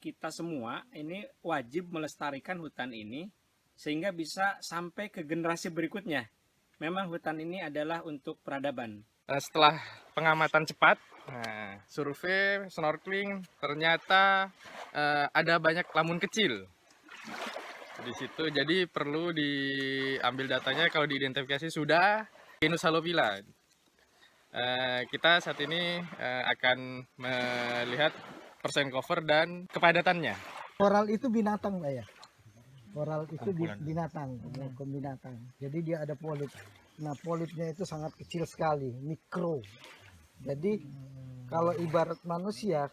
kita semua ini wajib melestarikan hutan ini sehingga bisa sampai ke generasi berikutnya. Memang hutan ini adalah untuk peradaban. Setelah pengamatan cepat, survei, snorkeling, ternyata ada banyak lamun kecil di situ. Jadi perlu diambil datanya. Kalau diidentifikasi sudah genus Halophila. Kita saat ini akan melihat persen cover dan kepadatannya. Koral itu binatang, Pak ya? Koral itu binatang, binatang. Jadi dia ada polip. Nah, polipnya itu sangat kecil sekali, mikro. Jadi kalau ibarat manusia,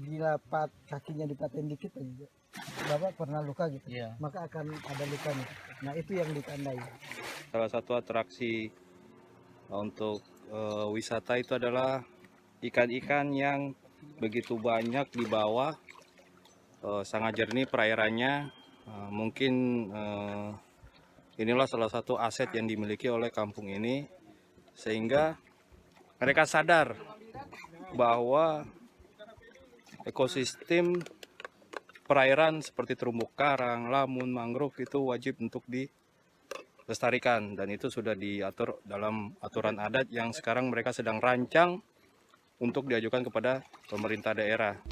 bila kakinya dipaten dikit aja, Bapak pernah luka gitu, maka akan ada lukanya. Nah, itu yang ditandai. Salah satu atraksi untuk wisata itu adalah ikan-ikan yang begitu banyak di bawah, sangat jernih perairannya. Mungkin inilah salah satu aset yang dimiliki oleh kampung ini, sehingga mereka sadar bahwa ekosistem perairan seperti terumbu karang, lamun, mangrove itu wajib untuk dilestarikan, dan itu sudah diatur dalam aturan adat yang sekarang mereka sedang rancang untuk diajukan kepada pemerintah daerah.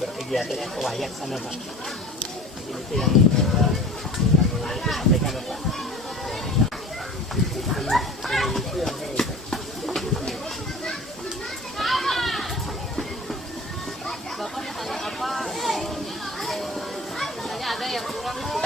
Berkegiatannya ke Wayak sana, Pak. Itu yang itu sampaikan, Pak. Bapak mau tanya apa? Sebenarnya ada yang kurang tuh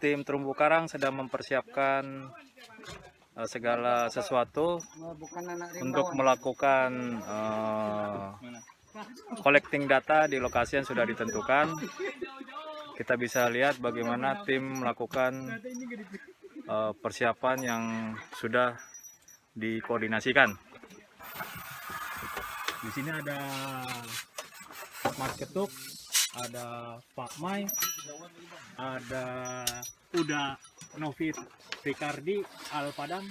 tim terumbu karang sedang mempersiapkan segala sesuatu Bukan anak untuk rimbawan. melakukan collecting data di lokasi yang sudah ditentukan. Kita bisa lihat bagaimana tim melakukan persiapan yang sudah dikoordinasikan. Di sini ada Mas Ketuk, ada Pak Mai, ada Uda Novit Ricardi Al Padang,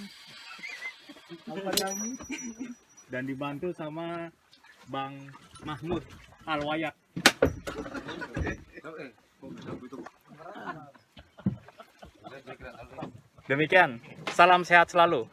dan dibantu sama Bang Mahmud Al Wayak. Demikian, salam sehat selalu.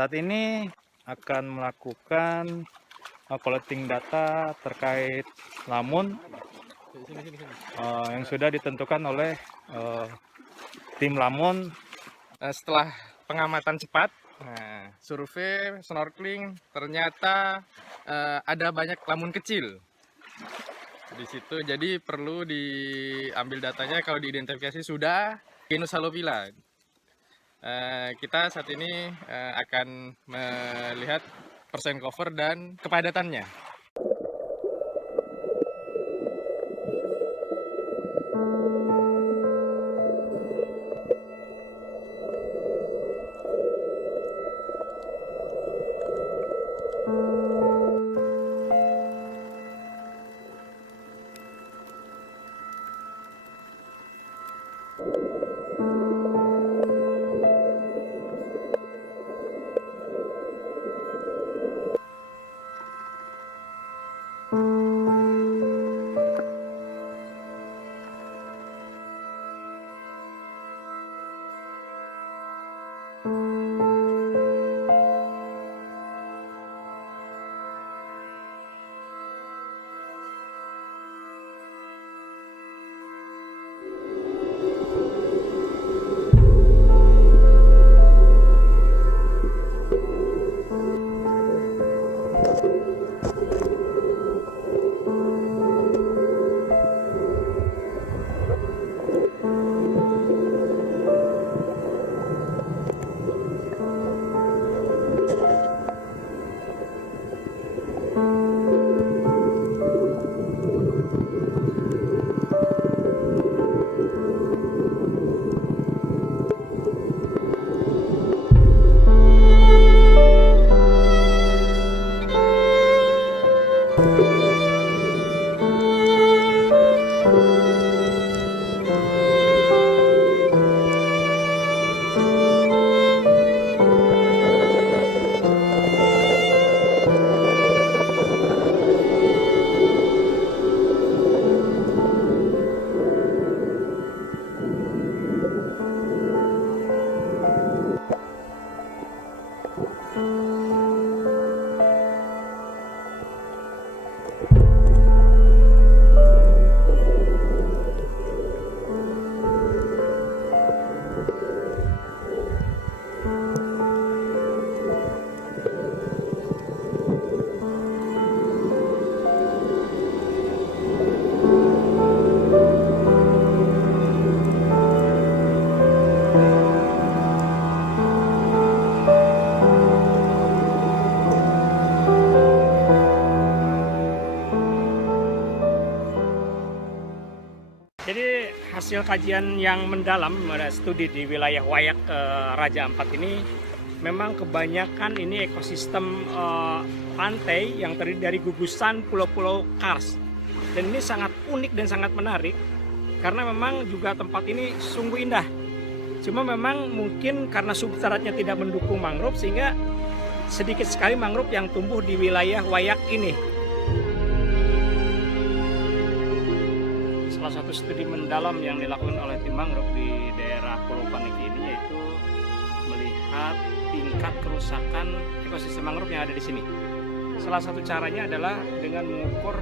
Saat ini akan melakukan collecting data terkait lamun yang sudah ditentukan oleh tim lamun. Setelah pengamatan cepat, survei, snorkeling, ternyata ada banyak lamun kecil di situ. Jadi perlu diambil datanya. Kalau diidentifikasi sudah genus Halophila. Kita saat ini akan melihat persen cover dan kepadatannya. Jadi hasil kajian yang mendalam studi di wilayah Wayak Raja Ampat ini memang kebanyakan ini ekosistem pantai yang terdiri dari gugusan pulau-pulau kars. Dan ini sangat unik dan sangat menarik karena memang juga tempat ini sungguh indah. Cuma memang mungkin karena substratnya tidak mendukung mangrove sehingga sedikit sekali mangrove yang tumbuh di wilayah Wayak ini. Salah satu studi mendalam yang dilakukan oleh tim mangrove di daerah Pulau Paniki ini yaitu melihat tingkat kerusakan ekosistem mangrove yang ada di sini. Salah satu caranya adalah dengan mengukur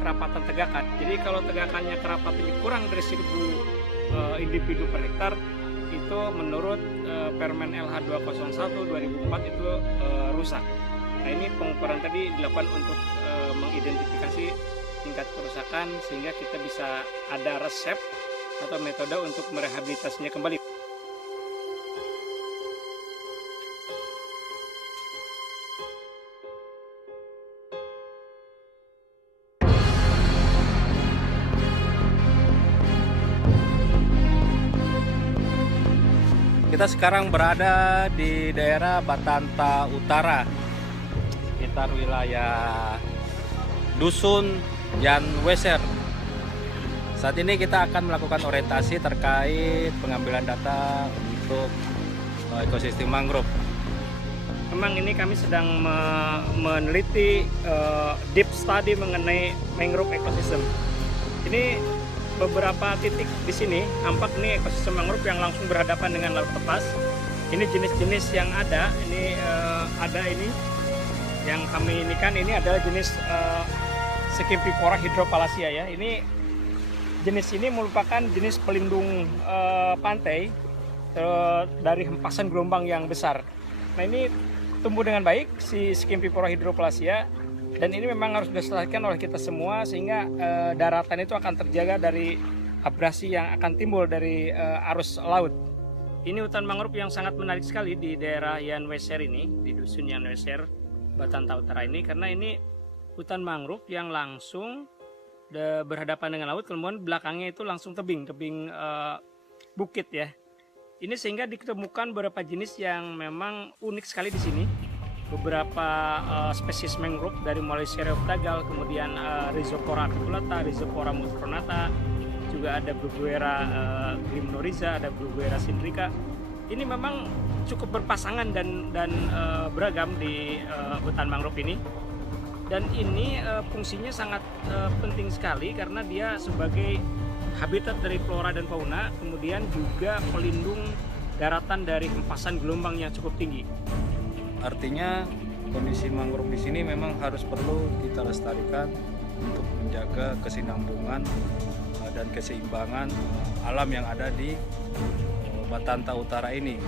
kerapatan tegakan. Jadi kalau tegakannya kerapatannya kurang dari 1000 individu per hektar, itu menurut Permen LH 201 2004 itu rusak. Nah ini pengukuran tadi dilakukan untuk mengidentifikasi tingkat kerusakan sehingga kita bisa ada resep atau metode untuk merehabilitasinya kembali. Kita sekarang berada di daerah Batanta Utara, sekitar wilayah Dusun Jan Weser. Saat ini kita akan melakukan orientasi terkait pengambilan data untuk ekosistem mangrove. Memang ini kami sedang meneliti deep study mengenai mangrove ecosystem. Ini beberapa titik di sini nampak nih ekosistem mangrove yang langsung berhadapan dengan laut lepas. Ini jenis-jenis yang ada. Ini ada ini yang kami ini kan ini adalah jenis Skimpifora hydropalacia ya. Ini jenis ini merupakan jenis pelindung pantai dari hempasan gelombang yang besar. Nah ini tumbuh dengan baik si Skimpifora hydropalacia, dan ini memang harus dilestarikan oleh kita semua sehingga daratan itu akan terjaga dari abrasi yang akan timbul dari arus laut. Ini hutan mangrove yang sangat menarik sekali di daerah Yanweser ini, di dusun Yanweser, Batanta Utara ini, karena ini hutan mangrove yang langsung berhadapan dengan laut, kemudian belakangnya itu langsung tebing bukit ya. Ini sehingga ditemukan beberapa jenis yang memang unik sekali di sini. Beberapa spesies mangrove dari mulai Cereoptagal, kemudian Rhizopora articulata, Rhizopora mutronata, juga ada Bruguera gymnoriza, ada Bruguera cindrica. Ini memang cukup berpasangan dan beragam di hutan mangrove ini. Dan ini fungsinya sangat penting sekali karena dia sebagai habitat dari flora dan fauna, kemudian juga pelindung daratan dari hempasan gelombang yang cukup tinggi. Artinya kondisi mangrove di sini memang harus perlu kita lestarikan untuk menjaga kesinambungan dan keseimbangan alam yang ada di Batanta Utara ini.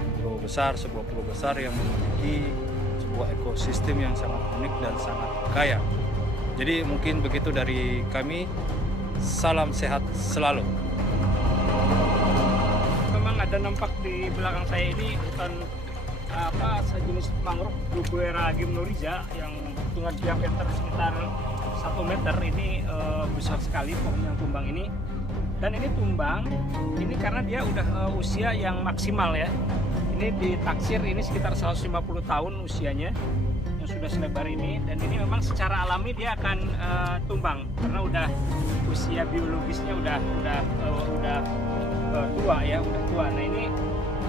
Sebuah pulau besar yang memiliki sebuah ekosistem yang sangat unik dan sangat kaya. Jadi mungkin begitu dari kami. Salam sehat selalu. Memang ada nampak di belakang saya ini hutan sejenis mangrove Bruguera gymnoriza yang dengan diameter sekitar 1 meter. Ini besar sekali pohon yang tumbang ini. Dan ini tumbang ini karena dia udah usia yang maksimal ya. Ini ditaksir ini sekitar 150 tahun usianya yang sudah selebar ini, dan ini memang secara alami dia akan tumbang karena udah usia biologisnya udah tua ya, udah tua. Nah ini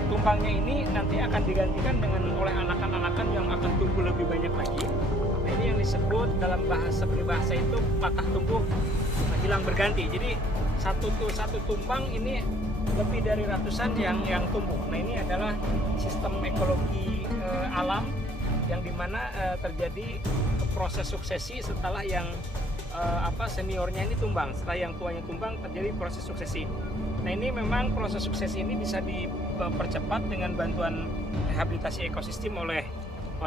tumbangnya ini nanti akan digantikan dengan oleh anakan-anakan yang akan tumbuh lebih banyak lagi. Nah ini yang disebut dalam bahasa peribahasa itu patah tumbuh hilang berganti. Jadi satu tumbang ini lebih dari ratusan yang tumbuh. Nah ini adalah sistem ekologi alam yang dimana terjadi proses suksesi setelah yang seniornya ini tumbang. Setelah yang tuanya tumbang terjadi proses suksesi. Nah ini memang proses suksesi ini bisa dipercepat dengan bantuan rehabilitasi ekosistem oleh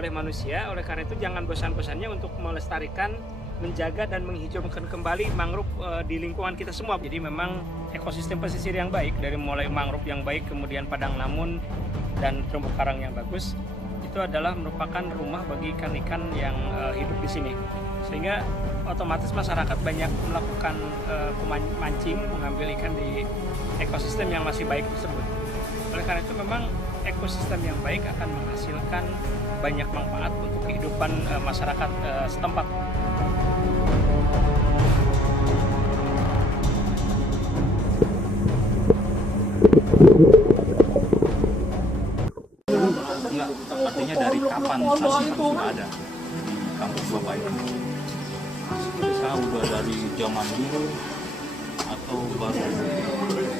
manusia. Oleh karena itu jangan bosan-bosannya untuk melestarikan, menjaga dan menghijaukan kembali mangrove di lingkungan kita semua. Jadi memang ekosistem pesisir yang baik, dari mulai mangrove yang baik, kemudian padang lamun dan terumbu karang yang bagus, itu adalah merupakan rumah bagi ikan-ikan yang hidup di sini. Sehingga otomatis masyarakat banyak melakukan mancing, mengambil ikan di ekosistem yang masih baik tersebut. Oleh karena itu memang ekosistem yang baik akan menghasilkan banyak manfaat untuk kehidupan masyarakat setempat. Enggak, artinya dari kapan sasi sudah ada di kampung Bapak itu? Bisa udah dari zaman dulu atau baru?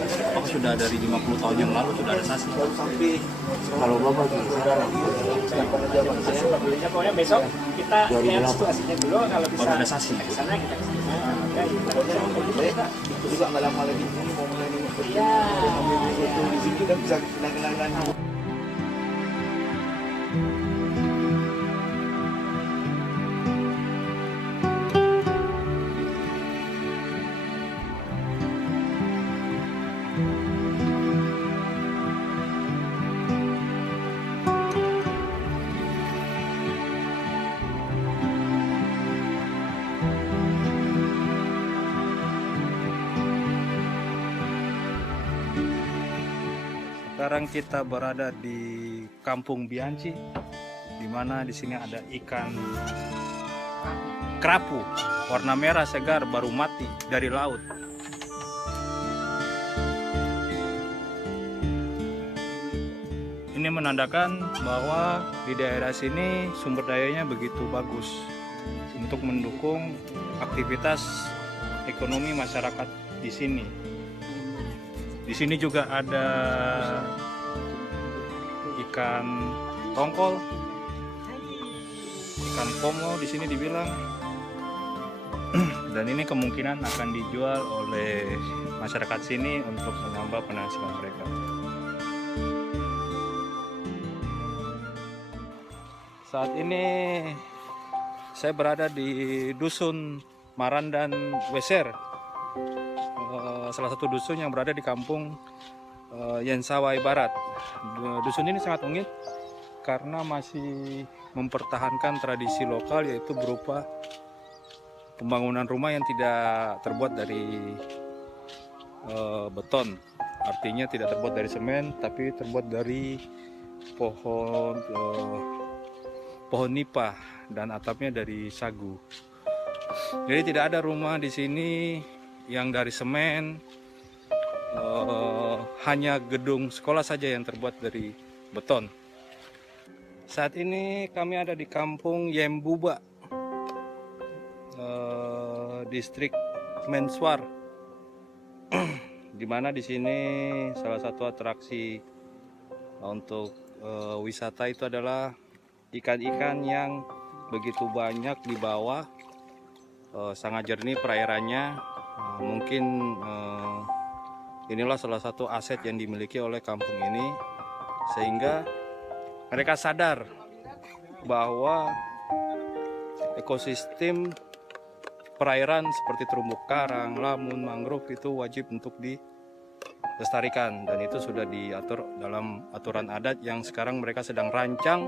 Apakah sudah dari 50 tahun yang lalu sudah ada sasi? Kalau Bapak Pokoknya besok kita lihat situasinya dulu, kalau bisa Baru ada sasi. ke sana kita ke sana. itu juga nggak lama lagi ini mau mulai nih. Iya. Di sini udah bisa kenang-kenangan. Sekarang kita berada di Kampung Bianci, di mana di sini ada ikan kerapu warna merah segar baru mati dari laut. Ini menandakan bahwa di daerah sini sumber dayanya begitu bagus untuk mendukung aktivitas ekonomi masyarakat di sini. Di sini juga ada ikan tongkol, ikan pomo di sini dibilang. Dan ini kemungkinan akan dijual oleh masyarakat sini untuk menambah penghasilan mereka. Saat ini saya berada di Dusun Marandan Weser, salah satu dusun yang berada di kampung Yensawai Barat. Dusun ini sangat unik karena masih mempertahankan tradisi lokal, yaitu berupa pembangunan rumah yang tidak terbuat dari beton, artinya tidak terbuat dari semen, tapi terbuat dari pohon nipah dan atapnya dari sagu. Jadi tidak ada rumah di sini yang dari semen, hanya gedung sekolah saja yang terbuat dari beton. Saat ini kami ada di kampung Yembuba, distrik Menswar, di mana di sini salah satu atraksi untuk wisata itu adalah ikan-ikan yang begitu banyak di bawah, sangat jernih perairannya. Mungkin inilah salah satu aset yang dimiliki oleh kampung ini, sehingga mereka sadar bahwa ekosistem perairan seperti terumbu karang, lamun, mangrove itu wajib untuk dilestarikan, dan itu sudah diatur dalam aturan adat yang sekarang mereka sedang rancang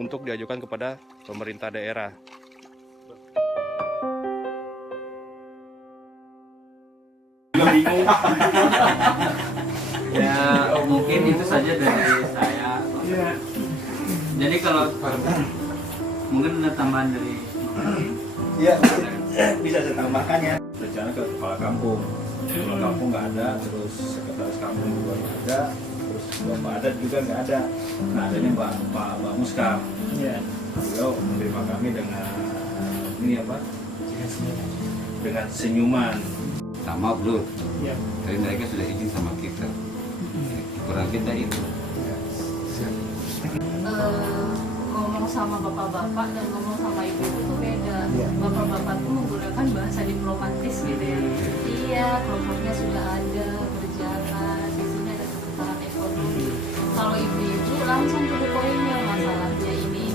untuk diajukan kepada pemerintah daerah. Ya mungkin itu saja dari saya. Jadi kalau mungkin ada tambahan dari Iya, bisa saya tambahkan ya. Rencana ke kepala kampung. Kepala kampung nggak ada, terus sekretaris kampung juga nggak ada, terus bapak adat juga nggak ada. Nah, adanya Pak Muskam. Beliau menerima kami dengan ini apa? Dengan senyuman. sama belum. Tapi mereka sudah izin sama kita. Kurang kita itu. Ngomong sama bapak-bapak dan ngomong sama ibu-ibu itu beda. Bapak-bapak tuh menggunakan bahasa diplomatis gitu ya. Iya, kelompoknya sudah ada, berjalan, di sini ada perputaran ekonomi. Kalau ibu-ibu langsung to the point-nya, masalahnya ini.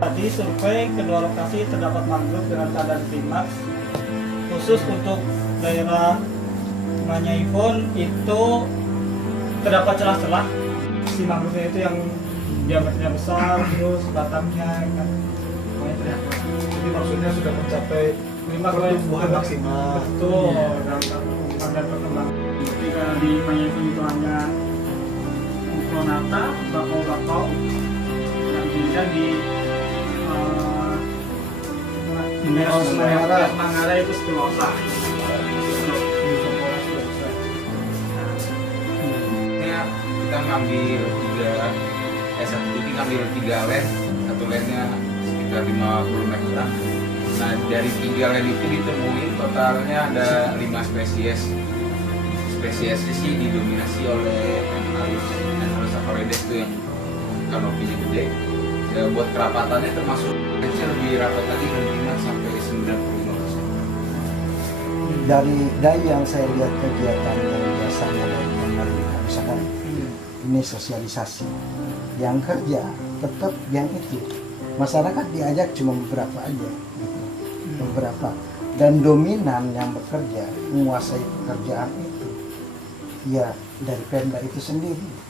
Tadi survei kedua lokasi terdapat mangrove dengan kadar klimaks. Khusus untuk daerah Manyaifon itu terdapat celah-celah. Si mangrove itu yang diameternya besar, terus batangnya kan. Jadi maksudnya sudah mencapai 5 pertumbuhan maksimal. Betul, dalam kadar perkembangan. Ketika di Manyaifon itu hanya Micronata, bakau-bakau, dan kemudian di Mangara itu Stilosa. Kita ngambil tiga len, satu lennya sekitar 50 meter. Nah dari 3 len itu ditemuin totalnya ada 5 spesies. Spesiesnya sih didominasi oleh Enhalus saccharoides itu yang kanopinya gede. Ya, buat kerapatannya termasuk kecil, lebih rapat lagi mungkin sampai 95%. Dari yang saya lihat kegiatan yang biasanya dari pemerintah, misalkan ini sosialisasi, yang kerja tetap yang itu, masyarakat diajak cuma beberapa aja gitu. Beberapa, dan dominan yang bekerja menguasai pekerjaan itu ya dari Pemda itu sendiri.